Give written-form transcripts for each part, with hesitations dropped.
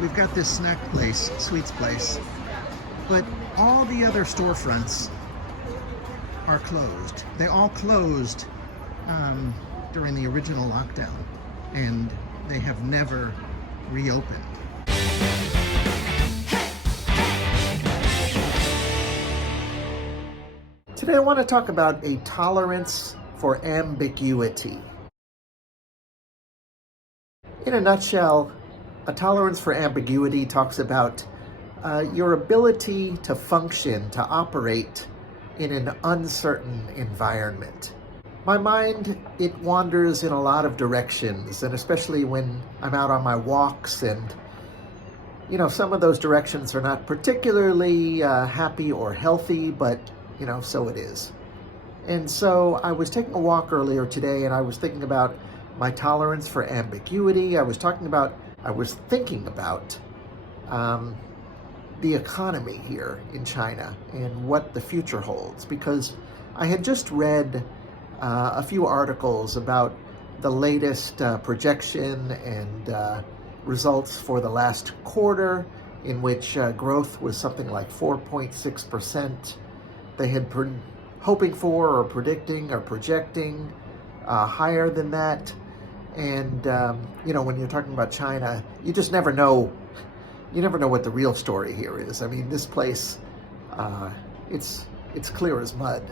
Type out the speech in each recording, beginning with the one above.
We've got this snack place, sweets place, but all the other storefronts are closed. They all closed during the original lockdown, and they have never reopened. Today I want to talk about a tolerance for ambiguity. In a nutshell, a tolerance for ambiguity talks about your ability to function, to operate in an uncertain environment. My mind, it wanders in a lot of directions, and especially when I'm out on my walks, and some of those directions are not particularly happy or healthy, but so it is. And so I was taking a walk earlier today, and I was thinking about my tolerance for ambiguity. I was thinking about the economy here in China and what the future holds, because I had just read a few articles about the latest projection and results for the last quarter, in which growth was something like 4.6%. They had been hoping for or predicting or projecting higher than that. And, when you're talking about China, you just never know. You never know what the real story here is. I mean, this place, it's clear as mud.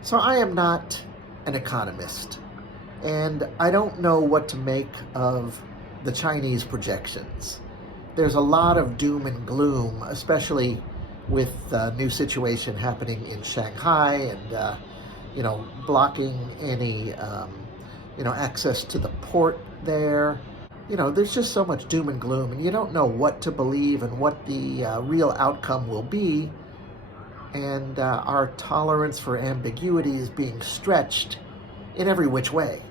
So I am not an economist, and I don't know what to make of the Chinese projections. There's a lot of doom and gloom, especially with the new situation happening in Shanghai and, blocking any, access to the port there. There's just so much doom and gloom, and you don't know what to believe and what the real outcome will be. And our tolerance for ambiguity is being stretched in every which way.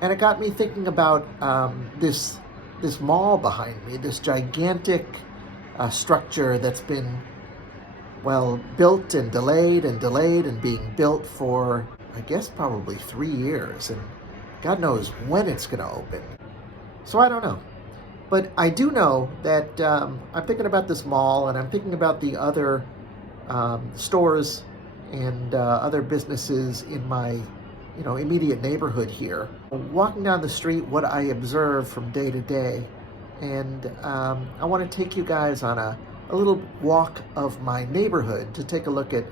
And it got me thinking about this mall behind me, this gigantic structure that's been, built and delayed and being built for, I guess, probably 3 years. And God knows when it's going to open. So I don't know. But I do know that I'm thinking about this mall, and I'm thinking about the other stores and other businesses in my immediate neighborhood here. Walking down the street, what I observe from day to day. And I want to take you guys on a little walk of my neighborhood to take a look at,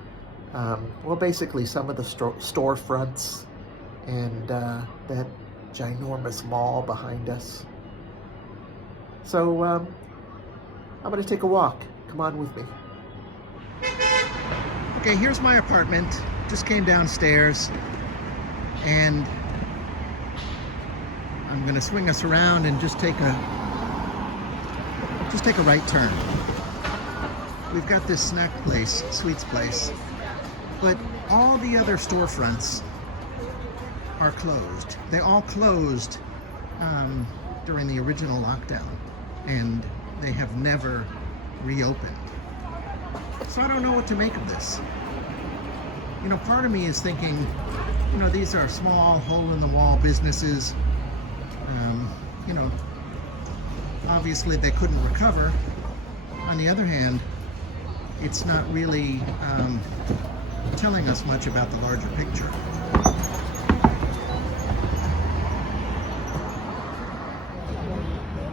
basically some of the storefronts and that ginormous mall behind us. So I'm going to take a walk. Come on with me. Okay, here's my apartment. Just came downstairs, and I'm going to swing us around and just take a right turn. We've got this snack place, sweets place, but all the other storefronts are closed. They all closed during the original lockdown, and they have never reopened. So I don't know what to make of this. Part of me is thinking, these are small, hole-in-the-wall businesses. Obviously they couldn't recover. On the other hand, it's not really telling us much about the larger picture.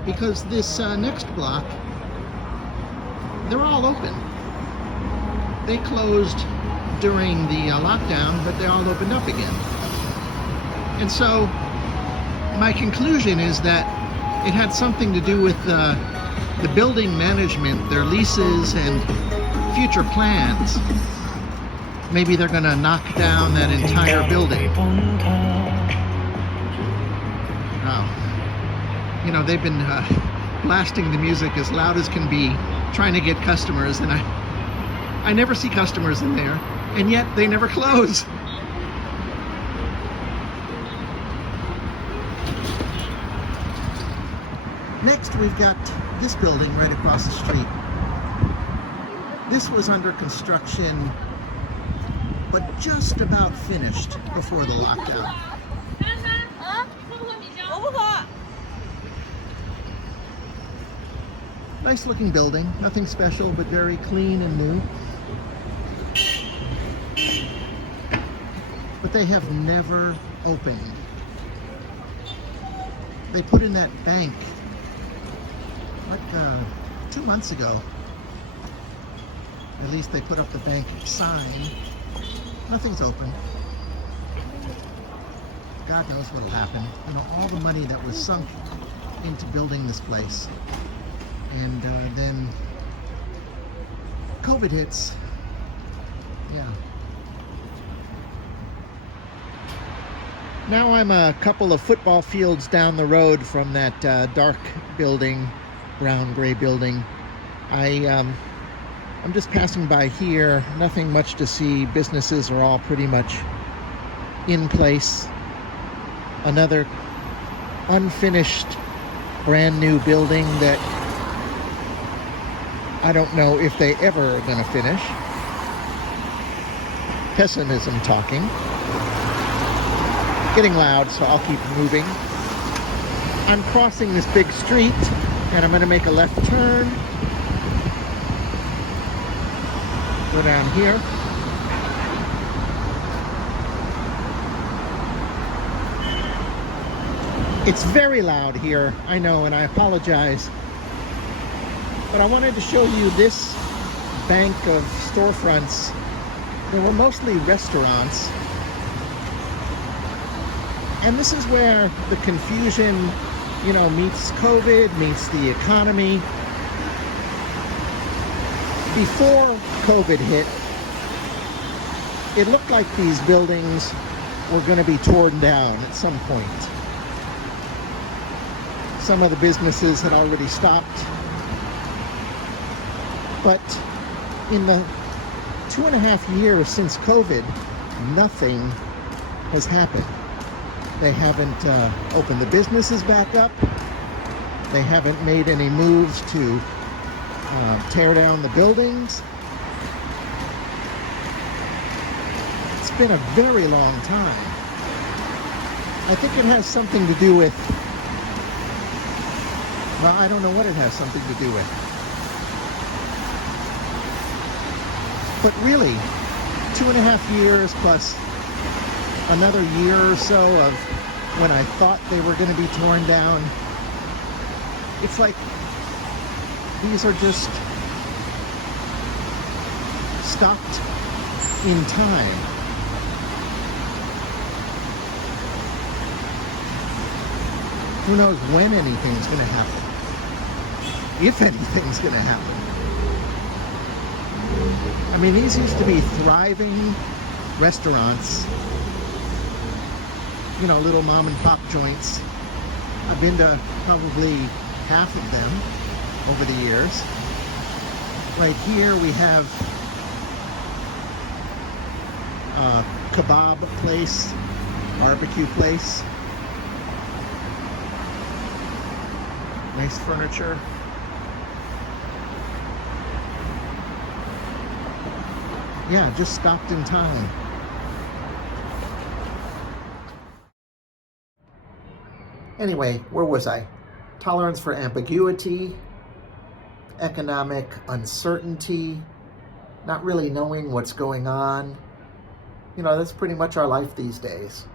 Because this next block, they're all open. They closed during the lockdown, but they all opened up again. And so my conclusion is that it had something to do with the building management, their leases and future plans. Maybe they're going to knock down that entire building. They've been blasting the music as loud as can be, trying to get customers, and I never see customers in there, and yet they never close. Next, we've got this building right across the street. This was under construction, but just about finished before the lockdown. Nice looking building, nothing special, but very clean and new. But they have never opened. They put in that bank like 2 months ago. At least they put up the bank sign. Nothing's open. God knows what'll happen. You know, all the money that was sunk into building this place. And then COVID hits. Yeah. Now I'm a couple of football fields down the road from that dark building, brown gray building. I'm just passing by here. Nothing much to see. Businesses are all pretty much in place. Another unfinished, brand new building that I don't know if they ever are going to finish. Pessimism talking. Getting loud, so I'll keep moving. I'm crossing this big street, and I'm going to make a left turn. Go down here. It's very loud here, I know, and I apologize. But I wanted to show you this bank of storefronts. They were mostly restaurants. And this is where the confusion, you know, meets COVID, meets the economy. Before COVID hit, it looked like these buildings were going to be torn down at some point. Some of the businesses had already stopped. But in the 2.5 years since COVID, nothing has happened. They haven't opened the businesses back up. They haven't made any moves to tear down the buildings. It's been a very long time. I think it has something to do with, well, I don't know what it has something to do with. But really, 2.5 years plus another year or so of when I thought they were going to be torn down. It's like these are just stopped in time. Who knows when anything's going to happen? If anything's going to happen. I mean, these used to be thriving restaurants. You know, little mom and pop joints. I've been to probably half of them over the years. Right here we have a kebab place, barbecue place. Nice furniture. Yeah, just stopped in time. Anyway, where was I? Tolerance for ambiguity, economic uncertainty, not really knowing what's going on. You know, that's pretty much our life these days.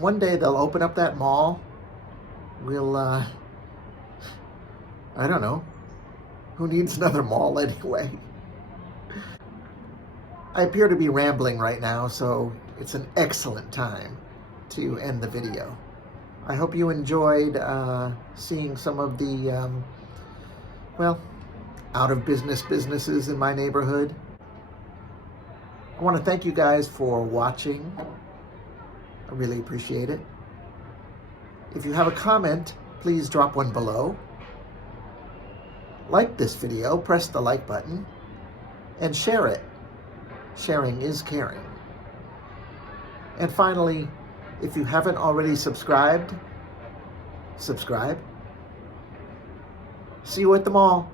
One day they'll open up that mall. We'll, I don't know. Who needs another mall anyway? I appear to be rambling right now, so it's an excellent time to end the video. I hope you enjoyed seeing some of the, well, out-of-business businesses in my neighborhood. I want to thank you guys for watching. I really appreciate it. If you have a comment, please drop one below. Like this video, press the like button, and share it. Sharing is caring. And finally, if you haven't already subscribed, subscribe. See you at the mall.